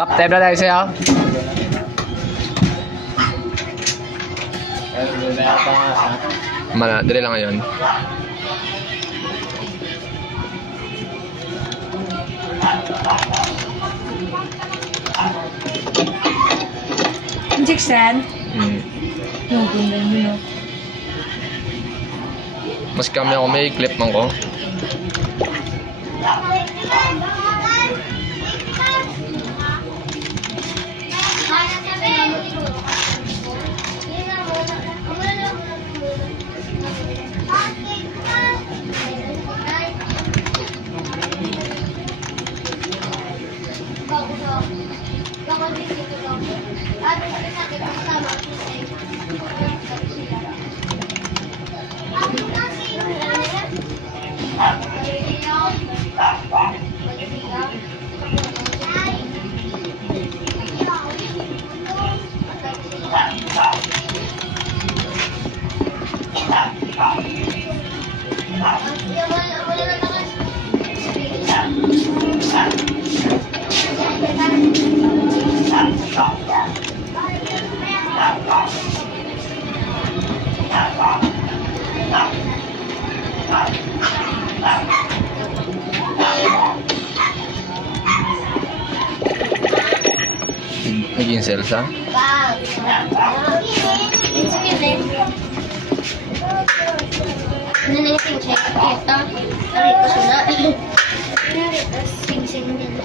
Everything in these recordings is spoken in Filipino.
Kaptebra tayo sa'yo. Dali lang ngayon. Injection? Yung ganda nyo. Mas kami ako may clip man ko. Naging salsa? Ano na yung sing-sing? Ito. Ari ko sila. Sing-sing din.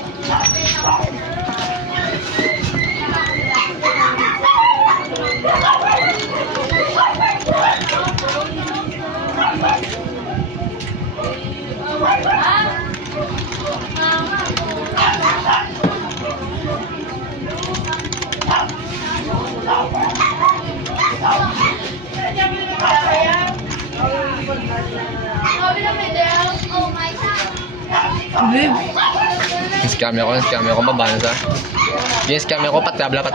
Scam ako, mabanas ah. Scam ako, patgabla.